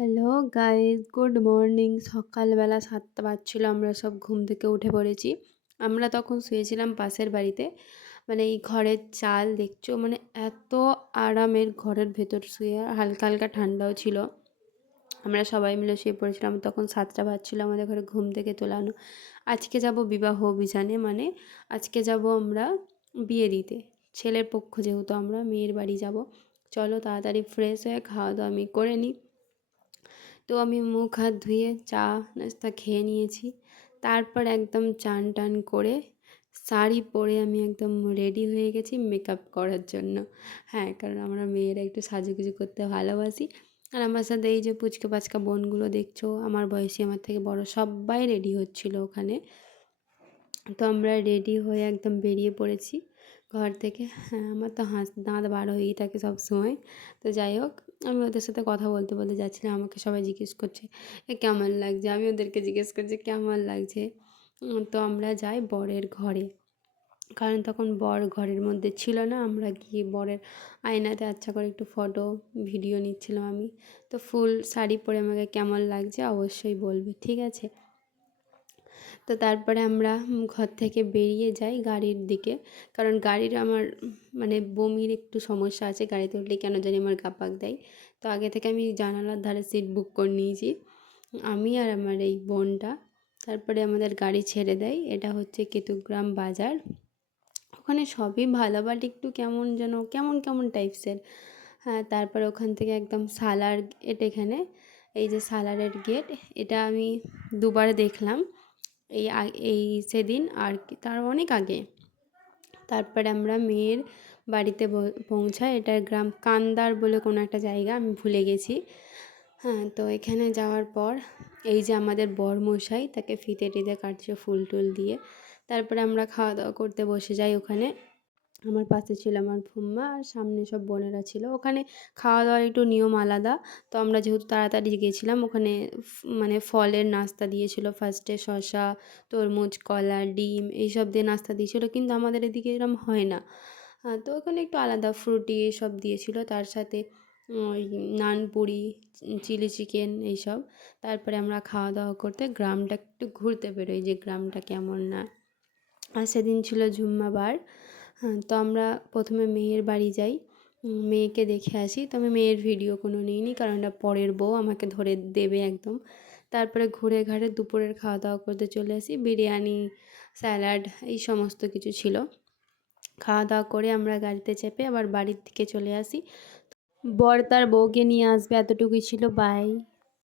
Hello guys good morning সকালবেলা সাতটা বাজছিল, আমরা সব ঘুম থেকে উঠে পড়েছি। আমরা তখন শুয়েছিলাম পাশের বাড়িতে। মানে এই ঘরের চাল দেখছ? মানে এত আরামের ঘরের ভেতর শুয়ে হালকা হালকা ঠান্ডাও ছিল। আমরা সবাই মিলে শুয়ে পড়েছিলাম। তখন সাতটা বাজছিল আমাদের ঘরে ঘুম থেকে তোলানো। আজকে যাব বিবাহ অভিযানে মানে আজকে যাব আমরা বিয়ে দিতে। ছেলের পক্ষ যেহেতু আমরা, মেয়ের বাড়ি যাব। চলো তাড়াতাড়ি ফ্রেশ হয়ে খাওয়া দাওয়া আমি করে নিই। তো আমি মুখ হাত ধুয়ে চা নাস্তা খেয়ে নিয়েছি। তারপর একদম চান টান করে শাড়ি পরে আমি একদম রেডি হয়ে গেছি মেকআপ করার জন্য। হ্যাঁ কারণ আমরা মেয়েরা একটু সাজুগুজু করতে ভালোবাসি। আর আমার সাথে এই যে পুচকে পাচকা বোনগুলো দেখছ, আমার বয়সী আমার থেকে বড় সবাই রেডি হচ্ছিল ওখানে। তো আমরা রেডি হয়ে একদম বেরিয়ে পড়েছি। ঘর থেকে। হ্যাঁ আমার তো হাঁস, দাঁত বার হয়েই থাকে সব সময় তো যাই হোক, আমি ওদের সাথে কথা বলতে বলতে যাচ্ছিলাম, আমাকে সবাই জিজ্ঞেস করছে কেমন লাগছে? আমি ওদেরকে জিজ্ঞেস করছি, কেমন লাগছে? তো আমরা যাই বরের ঘরে। কারণ তখন বর ঘরের মধ্যে ছিল না, আমরা গিয়ে বরের আয়নাতে আচ্ছা করে একটু ফটো ভিডিও নিচ্ছিলাম আমি। তো ফুল শাড়ি পরে আমাকে কেমন লাগছে অবশ্যই বলবে, ঠিক আছে? তো তারপরে আমরা ঘর থেকে বেরিয়ে যাই গাড়ির দিকে। কারণ গাড়ির আমার মানে বমির একটু সমস্যা আছে, গাড়িতে উঠলে কেন জানি আমার গা পাক দেয়। তো আগে থেকে আমি জানালার ধারে সিট বুক করে নিয়েছি। আমি আর আমার এই বোনটা। তারপরে আমাদের গাড়ি ছেড়ে দেয়। এটা হচ্ছে কেতুগ্রাম বাজার। ওখানে সবই ভালো বাট একটু কেমন যেন, কেমন কেমন টাইপসের হ্যাঁ তারপরে ওখান থেকে একদম সালার এটা এখানে। এই যে সালারের গেট এটা আমি দুবার দেখলাম। এই এই সেদিন আর কি, তার অনেক আগে। তারপরে আমরা মেয়ের বাড়িতে পৌঁছাই এটার গ্রাম কান্দার বলে কোনো একটা জায়গা, আমি ভুলে গেছি। হ্যাঁ তো এখানে যাওয়ার পর এই যে আমাদের বরমশাই, তাকে ফিতে টিতে কাটছে ফুল টুল দিয়ে। তারপরে আমরা খাওয়া দাওয়া করতে বসে যাই ওখানে। আমার পাশে ছিল আমার ফুম্মা আর সামনে সব বোনেরা ছিল। ওখানে খাওয়া দাওয়ার একটু নিয়ম আলাদা। তো আমরা যেহেতু তাড়াতাড়ি গিয়েছিলাম ওখানে মানে ফলের নাস্তা দিয়েছিল ফার্স্টে শসা, তরমুজ, কলা, ডিম এইসব দিয়ে নাস্তা দিয়েছিলো, কিন্তু আমাদের এদিকে এরকম হয় না। তো ওখানে একটু আলাদা ফ্রুটি এসব দিয়েছিল, তার সাথে ওই নান পুরি চিলি চিকেন এইসব। তারপরে আমরা খাওয়া দাওয়া করতে গ্রামটা একটু ঘুরতে বেরোই যে গ্রামটা কেমন না। আর সেদিন ছিল জুম্মাবার হ্যাঁ তো আমরা প্রথমে মেয়ের বাড়ি যাই। মেয়েকে দেখে আসি। তো আমি মেয়ের ভিডিও কোনো নিইনি, কারণ এটা পরের বউ, আমাকে ধরে দেবে একদম। তারপরে ঘুরে ঘাড়ে দুপুরের খাওয়া দাওয়া করতে চলে আসি। বিরিয়ানি, স্যালাড, এই সমস্ত কিছু ছিল। খাওয়া দাওয়া করে আমরা গাড়িতে চেপে আবার বাড়ির দিকে চলে আসি। বর তার বউকে নিয়ে আসবে, এতটুকুই ছিল বাই